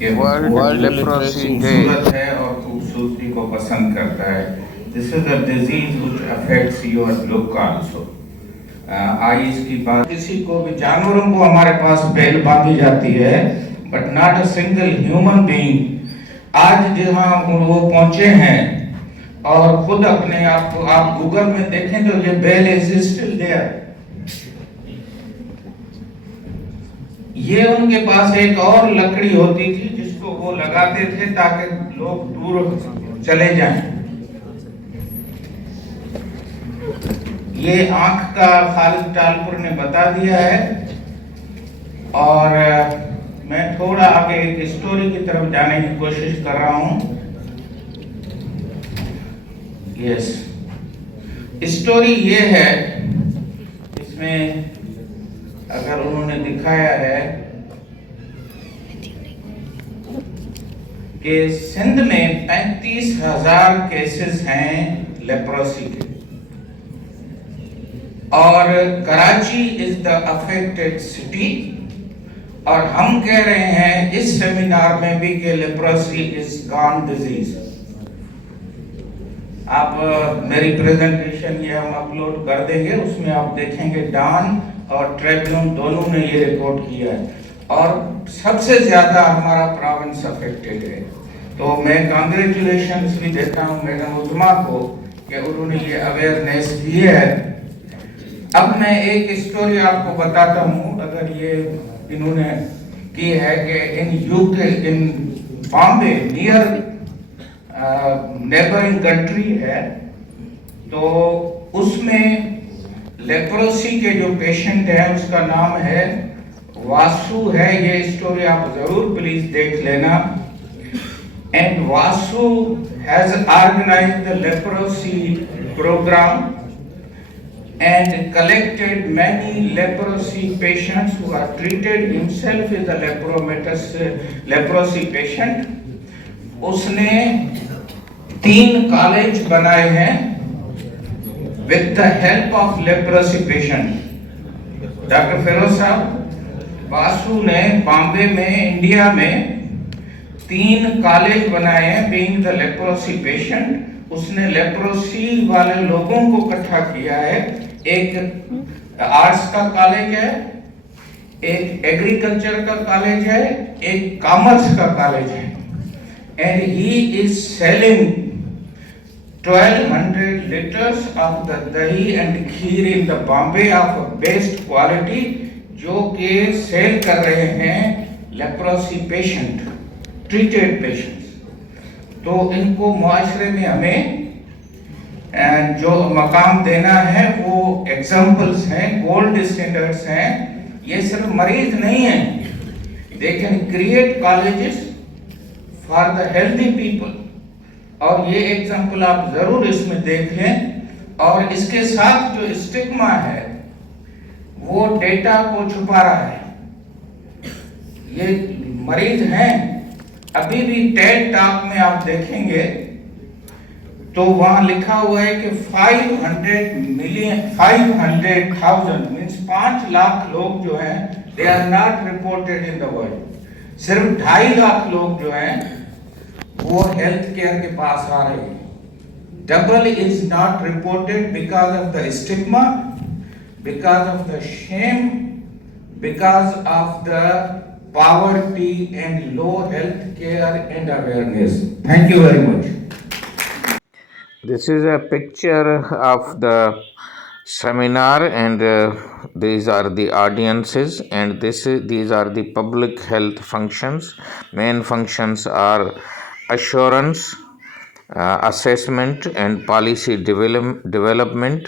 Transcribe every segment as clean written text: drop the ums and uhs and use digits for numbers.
कि World world Leprosy Day. खूबसूरत है और खूबसूरती को पसंद करता है. This is a disease which affects your look also. Eyes की बात, किसी को भी, जानवरों को हमारे पास बेल बांधी जाती है, but not a single human being. आज जहां वो पहुंचे हैं और खुद अपने आप को आप गूगल में देखें तो ये बेल इज स्टिल देयर. ये उनके पास एक और लकड़ी होती थी जिसको वो लगाते थे ताकि लोग दूर चले जाएं. ये आंख का खालिद टालपुर ने बता दिया है. और मैं थोड़ा आगे एक स्टोरी की तरफ जाने की कोशिश कर रहा हूं. यस, स्टोरी ये है, इसमें अगर उन्होंने दिखाया है कि सिंध में 35,000 केसेस हैं लेप्रोसी के, और Karachi is the affected city. और हम कह रहे हैं इस सेमिनार में भी कि लेप्रोसी इज गॉन डिजीज. आप मेरी प्रेजेंटेशन ये हम अपलोड कर देंगे, उसमें आप देखेंगे डॉन और ट्रिब्यून दोनों ने ये रिपोर्ट किया है, और सबसे ज्यादा हमारा प्रोविंस अफेक्टेड है. तो मैं कांग्रेचुलेशंस भी देता हूं मैडम उज्मा को कि उन्होंने ये अवेयरनेस दी है. अब मैं एक स्टोरी आपको बताता हूं. अगर ये इन्होंने की है कि in UK, in Bombay, near neighbouring country है, तो उसमें लेप्रोसी के जो पेशेंट है उसका नाम है वासु है. ये स्टोरी आप जरूर प्लीज देख लेना. And Vasu has organised the leprosy programme and collected many leprosy patients who are treated. Himself is a leprosy patient. उसने 3 कॉलेज बनाए हैं with the help of leprosy patient. Doctor Firoz साहब वासु ने बॉम्बे में, इंडिया में 3 कॉलेज बनाए हैं. बीइंग द लेप्रोसी पेशेंट, उसने लेप्रोसी वाले लोगों को इकट्ठा किया है. एक आर्ट्स का कॉलेज है, एक एग्रीकल्चर का कॉलेज है, एक कॉमर्स का कॉलेज है. And he is selling 1200 liters of the dahi and kheer in the Bombay of best quality, जो कि सेल कर रहे हैं लेप्रोसी पेशेंट, ट्रीटेड पेशेंट्स. तो इनको मुआशरे में हमें जो मकाम देना है वो एग्जाम्पल्स हैं, गोल्ड स्टैंडर्ड्स हैं. ये सिर्फ मरीज नहीं है, they can create colleges for the healthy people. और ये एग्जाम्पल आप जरूर इसमें देख लें. और इसके साथ जो स्टिग्मा है वो डेटा को छुपा रहा है. ये मरीज हैं. अभी भी टेड टॉक में आप देखेंगे तो वहां लिखा हुआ है कि 500,000 मीन्स 5 लाख लोग जो हैं they are not reported in the world. सिर्फ 2.5 लाख लोग जो हैं वो हेल्थ केयर के पास आ रहे हैं. Double is not reported because of the stigma, because of the shame, because of the poverty and low health care and awareness. Thank you very much. This is a picture of the seminar, and these are the audiences, and these are the public health functions. Main functions are assurance, assessment, and policy development.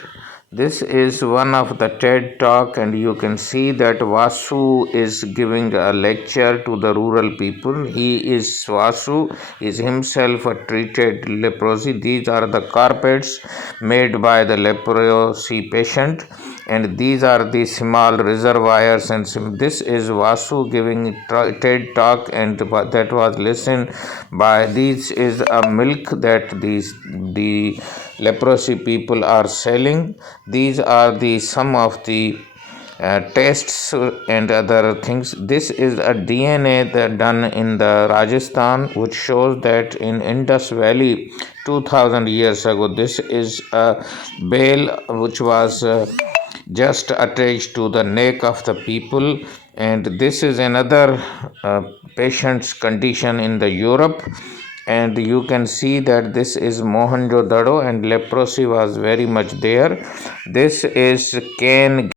This is one of the TED talk, and you can see that Vasu is giving a lecture to the rural people. Vasu is himself a treated leprosy. These are the carpets made by the leprosy patient, and these are the small reservoirs. And this is Vasu giving TED talk, and that was listened by. This is a milk that the leprosy people are selling. These are the some of the tests and other things. This is a DNA that done in the Rajasthan, which shows that in Indus Valley 2000 years ago, this is a bell which was just attached to the neck of the people, and this is another patient's condition in the Europe. And you can see that this is Mohenjo-daro and leprosy was very much there. This is cane